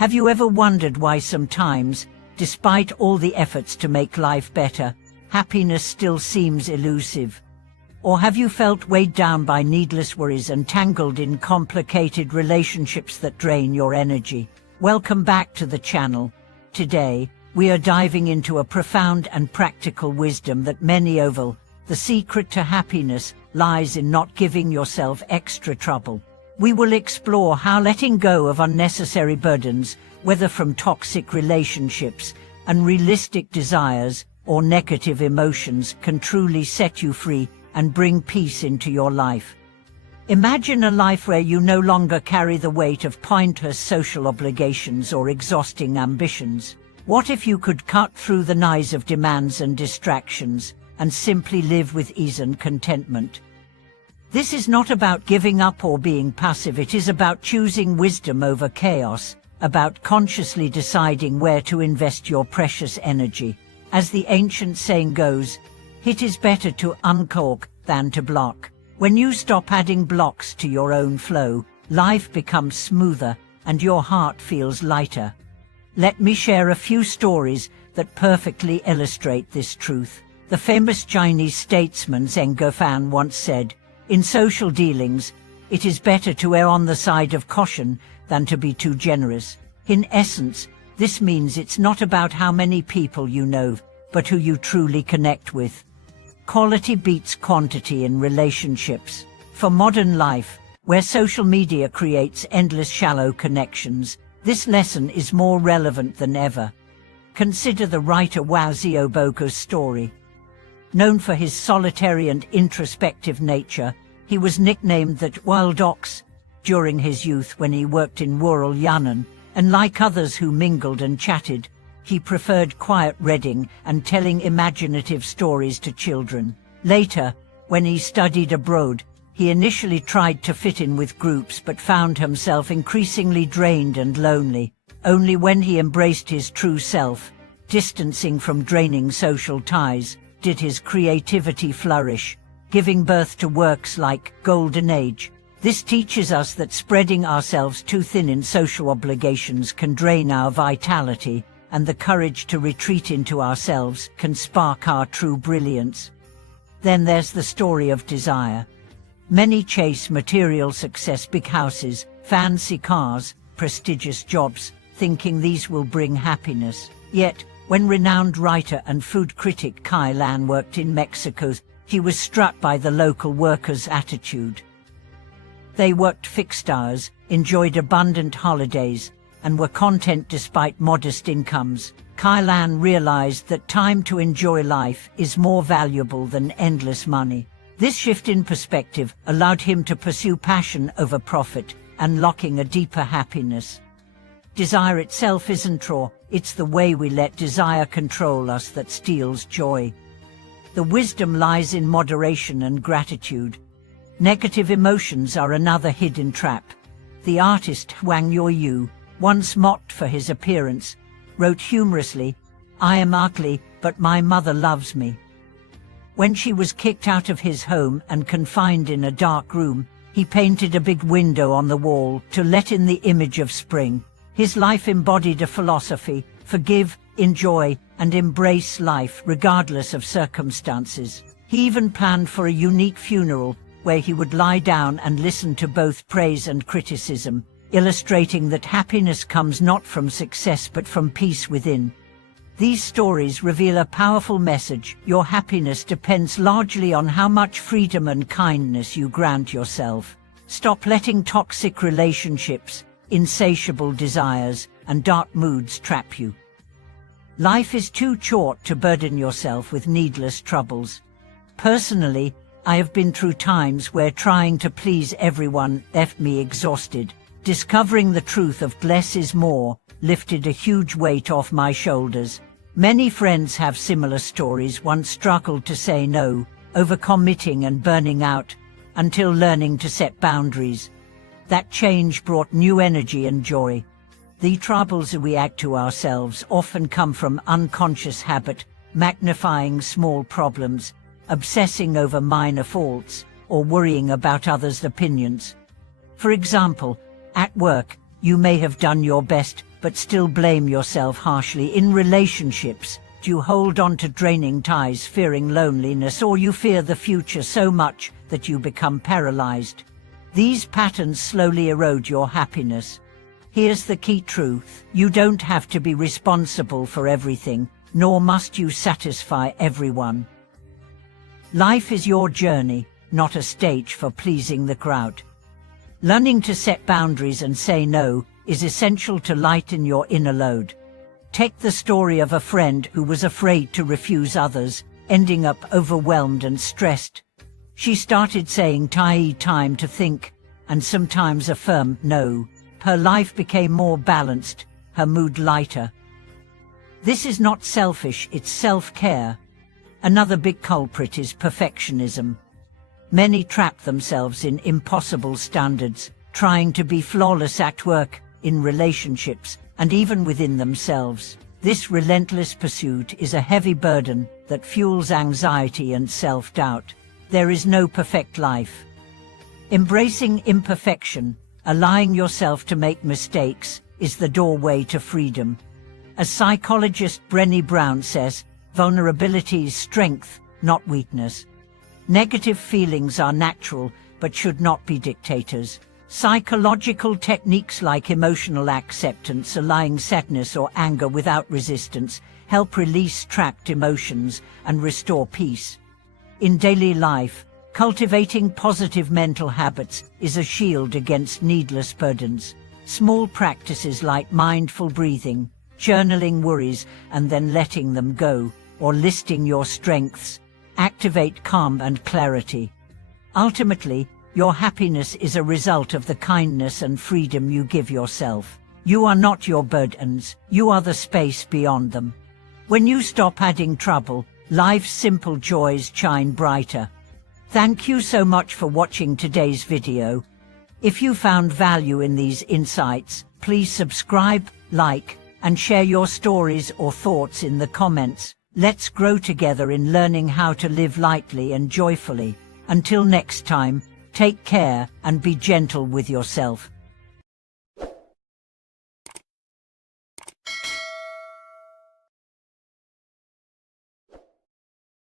Have you ever wondered why sometimes, despite all the efforts to make life better, happiness still seems elusive? Or have you felt weighed down by needless worries and tangled in complicated relationships that drain your energy? Welcome back to the channel. Today, we are diving into a profound and practical wisdom that many overlook. The secret to happiness lies in not giving yourself extra trouble. We will explore how letting go of unnecessary burdens, whether from toxic relationships, unrealistic desires, or negative emotions, can truly set you free and bring peace into your life. Imagine a life where you no longer carry the weight of pointless social obligations or exhausting ambitions. What if you could cut through the noise of demands and distractions and simply live with ease and contentment? This is not about giving up or being passive. It is about choosing wisdom over chaos, about consciously deciding where to invest your precious energy. As the ancient saying goes, it is better to uncork than to block. When you stop adding blocks to your own flow, life becomes smoother and your heart feels lighter. Let me share a few stories that perfectly illustrate this truth. The famous Chinese statesman Zheng Guofan once said, "In social dealings, it is better to err on the side of caution than to be too generous." In essence, this means it's not about how many people you know, but who you truly connect with. Quality beats quantity in relationships. For modern life, where social media creates endless shallow connections, this lesson is more relevant than ever. Consider the writer Wao Xiaobogu's story. Known for his solitary and introspective nature, he was nicknamed the Wild Ox during his youth when he worked in rural Yunnan, and like others who mingled and chatted, he preferred quiet reading and telling imaginative stories to children. Later, when he studied abroad, he initially tried to fit in with groups but found himself increasingly drained and lonely. Only when he embraced his true self, distancing from draining social ties, did his creativity flourish, giving birth to works like Golden Age. This teaches us that spreading ourselves too thin in social obligations can drain our vitality, and the courage to retreat into ourselves can spark our true brilliance. Then there's the story of desire. Many chase material success, big houses, fancy cars, prestigious jobs, thinking these will bring happiness. Yet, when renowned writer and food critic Kai Lan worked in Mexico, he was struck by the local workers' attitude. They worked fixed hours, enjoyed abundant holidays, and were content despite modest incomes. Kai Lan realized that time to enjoy life is more valuable than endless money. This shift in perspective allowed him to pursue passion over profit, unlocking a deeper happiness. Desire itself isn't raw, it's the way we let desire control us that steals joy. The wisdom lies in moderation and gratitude. Negative emotions are another hidden trap. The artist Wang Yuyu, once mocked for his appearance, wrote humorously, "I am ugly, but my mother loves me." When she was kicked out of his home and confined in a dark room, he painted a big window on the wall to let in the image of spring. His life embodied a philosophy: forgive, enjoy, and embrace life regardless of circumstances. He even planned for a unique funeral where he would lie down and listen to both praise and criticism, illustrating that happiness comes not from success but from peace within. These stories reveal a powerful message: your happiness depends largely on how much freedom and kindness you grant yourself. Stop letting toxic relationships, insatiable desires, and dark moods trap you. Life is too short to burden yourself with needless troubles. Personally, I have been through times where trying to please everyone left me exhausted. Discovering the truth of less is more lifted a huge weight off my shoulders. Many friends have similar stories. One struggled to say no, overcommitting and burning out, until learning to set boundaries. That change brought new energy and joy. The troubles we add to ourselves often come from unconscious habit, magnifying small problems, obsessing over minor faults, or worrying about others' opinions. For example, at work, You may have done your best, but still blame yourself harshly. In relationships, do you hold on to draining ties, fearing loneliness, or you fear the future so much that you become paralyzed? These patterns slowly erode your happiness. Here's the key truth: you don't have to be responsible for everything, nor must you satisfy everyone. Life is your journey, not a stage for pleasing the crowd. Learning to set boundaries and say no is essential to lighten your inner load. Take the story of a friend who was afraid to refuse others, ending up overwhelmed and stressed. She started saying time to think, and sometimes a firm no. Her life became more balanced, her mood lighter. This is not selfish, it's self-care. Another big culprit is perfectionism. Many trap themselves in impossible standards, trying to be flawless at work, in relationships, and even within themselves. This relentless pursuit is a heavy burden that fuels anxiety and self-doubt. There is no perfect life. Embracing imperfection, allowing yourself to make mistakes, is the doorway to freedom. As psychologist Brené Brown says, vulnerability is strength, not weakness. Negative feelings are natural, but should not be dictators. Psychological techniques like emotional acceptance, allowing sadness or anger without resistance, help release trapped emotions and restore peace. In daily life, cultivating positive mental habits is a shield against needless burdens. Small practices like mindful breathing, journaling worries and then letting them go, or listing your strengths, activate calm and clarity. Ultimately, your happiness is a result of the kindness and freedom you give yourself. You are not your burdens, you are the space beyond them. When you stop adding trouble, life's simple joys shine brighter. Thank you so much for watching today's video. If you found value in these insights, please subscribe, like, and share your stories or thoughts in the comments. Let's grow together in learning how to live lightly and joyfully. Until next time, take care and be gentle with yourself.